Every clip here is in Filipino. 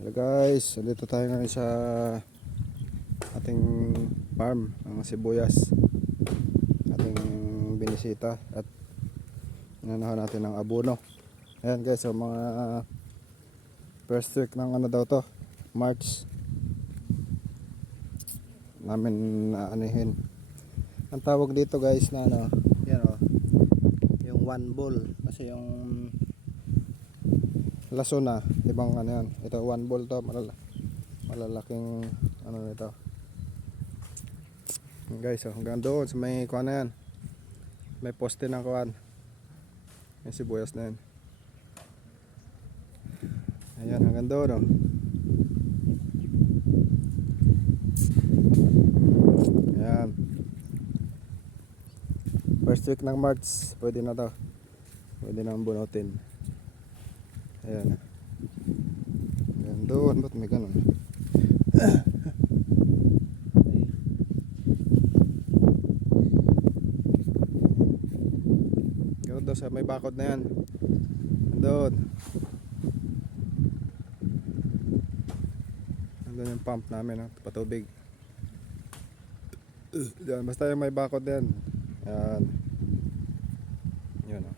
Hello guys, dito tayo ngayon sa ating farm ng sibuyas. Ating binisita at inanahan natin ng abono. Ayan guys, so mga first week ng ano daw to, March namin anihin. Ang tawag dito guys na ano, yan o, yung one ball. Kasi yung laso na, ibang ano yan. Ito one ball to, malalaking ano nito. Guys, so hanggang doon sa may kuha na yan. May poste ng kuhan. Yung sibuyas na yan. Ayan, hanggang doon oh. Ayan. First week ng March, pwede na to. Pwede na bunutin. Ayan. Hanggang doon, ba't may ganun? Ganun daw sa may bakod na yan. Doon. Nandun yung pump namin, patubig. Diyan, basta yung may bakod yan. Yan. Yun o.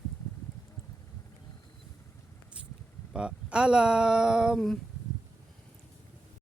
Paalam!